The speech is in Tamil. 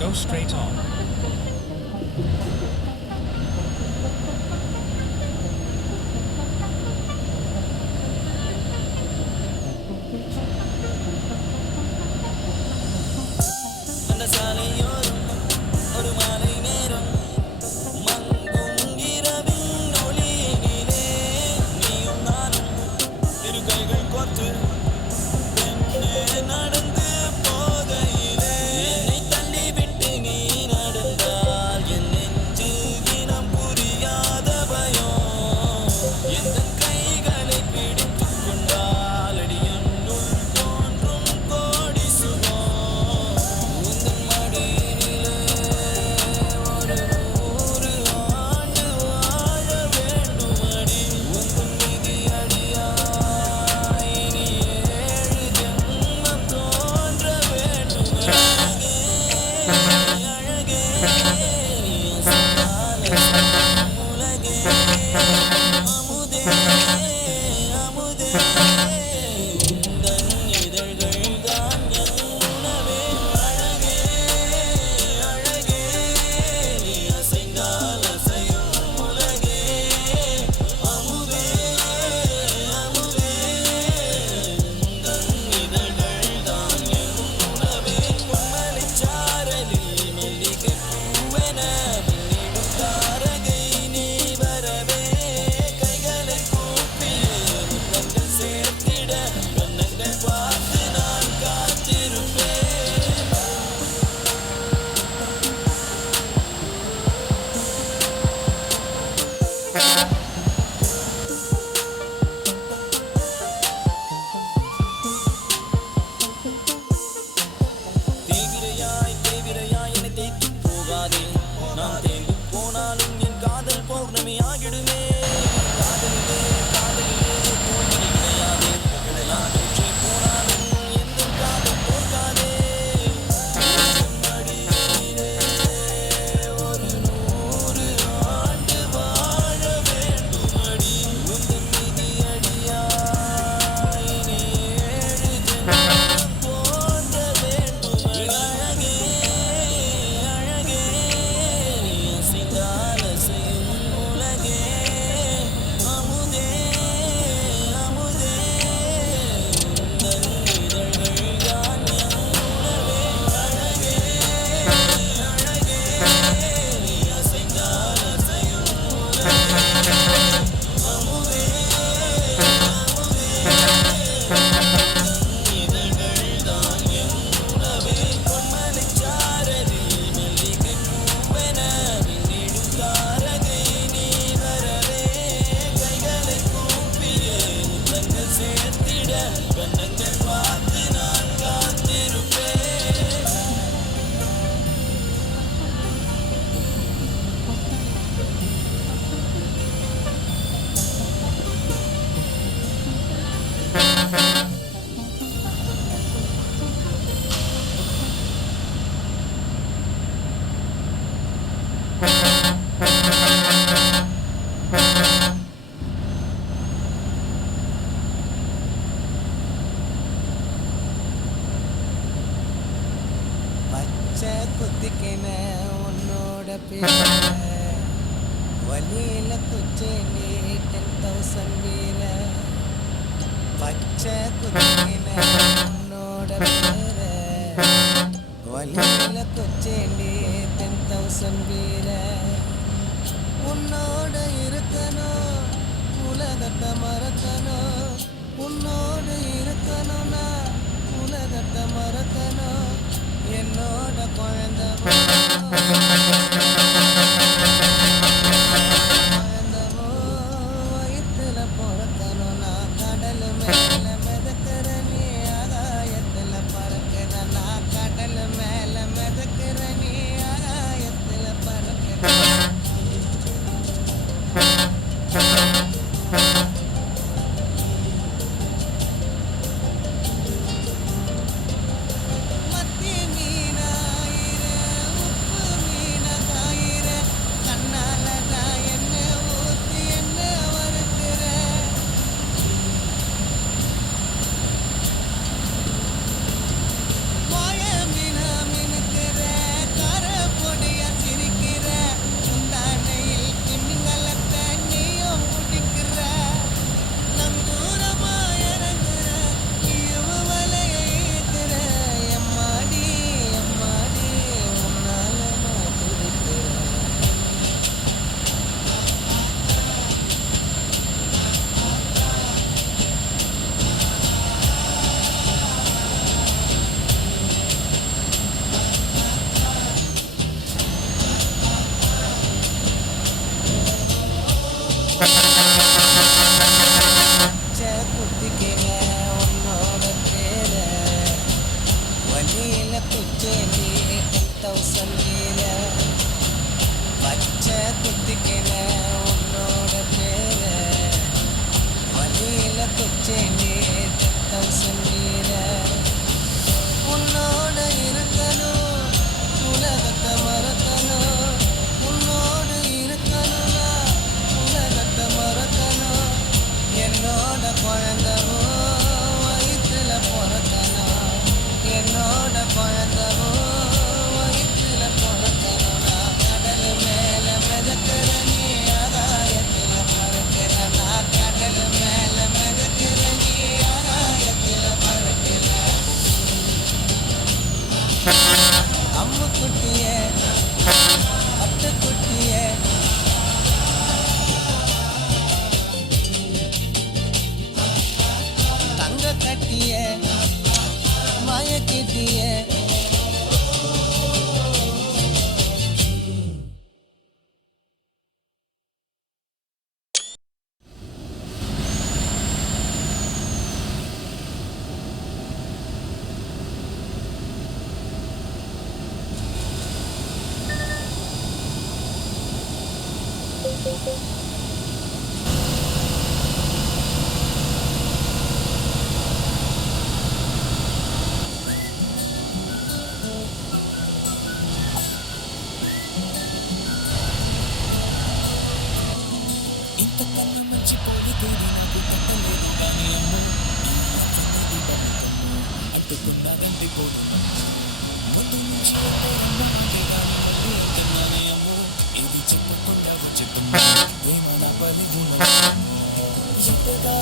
Go straight on. அந்த சாலையோரம் ஒரு மாலை நேரம் மங்கும் இரவின் ஒளியினிலே நீயும் நானும் இரு கைகள் கோர்த்து பெண்ணே நடந்து போகையிலே என்னை தள்ளிவிட்டு நீ நடந்தால் என் நெஞ்சில் இனம் புரியாத பயம் எந்த கைகளை பிடித்துக் கொண்டால் அடி என்னுள் தோன்றும் கோடி சுகம் உந்தன் மடியினிலே ஒரு 100 ஆண்டு வாழ வேண்டும் அடி உந்தன் விதி அடியாய் இனி 7 ஜென்மம் தோன்ற வேண்டும் அழகே அழகே நீ அசைந்தால் அசையும் உலகே அமுதே அமுதே உந்தன் இதழ்கள் தான் என் உணவே அழகே அழகே நீ அசைந்தால் அசையும் உலகே அமுதே அமுதே உந்தன் இதழ்கள் தான் என் உணவே பொன்மலைச்சாரலில் மல்லிகை பூவென மின்னிடும் தாரகை நீ வரவே கைகளை கூப்பி முத்தங்கள் சேர்த்திட கண்ணங்கள் பார்த்து நான் காத்திருப்பேன் தேவிரையாய் என்னை தேய்த்து போகாதே நான் தேய்ந்து போனாலும் என் காதல் பௌர்ணமி ஆகிடுமே காதலிலே காதலிலே தோல்வி கிடையாதே கடலால் தோற்றே போனாலும் எந்த காதல் தோற்காதே உன் மடியிலே ஒரு 100 ஆண்டு வாழ வேண்டும் அடி உந்தன் விதி அடியாய் இனி 7 ஜென்மம் தோன்ற வேண்டும் அழகே அழகே நீ அசைந்தால் அசையும் உலகே அமுதே அமுதே உந்தன் இதழ்கள் தான் என் உணவே அழகே அழகே நீ அசைந்தால் அசையும் உலகே அமுதே இதழ்கள் தான் என் உணவே பொன்மலைச்சாரலில் மல்லிகை பூவென மின்னிடும் தாரகை நீ வரவே கைகளை கூப்பிய முத்தங்கள் சேர்த்திட கண்ணங்கள் பார்த்து நான் காத்திருப்பேன் பச்சை குத்திக்கின உன்னோட பேர வலியில குச்சேண்டி 10,000 வீர பச்சை குத்திக்கின உன்னோட பேர வலியில குச்சேண்டி 10,000 வீர உன்னோட இருக்கணும் உலகத்தை மறக்கணும் உன்னோடு இருக்கணும்னா உலகத்தை மறக்கணும் என்னோட குழந்தவோ வயிற்றுல பிறக்கணும் நான் கடல் மேல மிதக்கிற நீ ஆகாயத்துல பறக்கிற நான் கடல் மேல மிதக்கிற நீ ஆகாயத்துல பறக்கிற தண்ணியில குச்சேண்டி 10,000 மீற உன்னோட இருக்கணும் உலகத்தை மறக்கணும் உன்னோடு இருக்கணும்னா உலகத்தை மறக்கணும் என்னோட குழந்தவோ வயிற்றுல பிறக்கணும் என்னோட குழந்தவோ வயிற்றுல பிறக்கணும் நான் கடல் மேல மிதக்கிற நீ ஆகாயத்துல பறக்கிற நான் கடல் மேல மிதக்கிற நீ ஆகாயத்துல பறக்கிற அம்மு குட்டியே அத்தை குட்டியே தங்க கட்டியே மயக்கிட்டியே ఇంత కన్ను మర్చిపోయిపోయి నాకు తప్పలేదు కానీ అమ్మో ఈ బతుకమ్మ అడ్డుకున్న రండిపోదు పొద్దు నుంచి అమ్మ అంటే కానీ మళ్ళీ తిన్నానే అమ్మో ఇది చెప్పకుండా చెప్తున్నా ప్రేమ నా పరిధుల ఎంతగా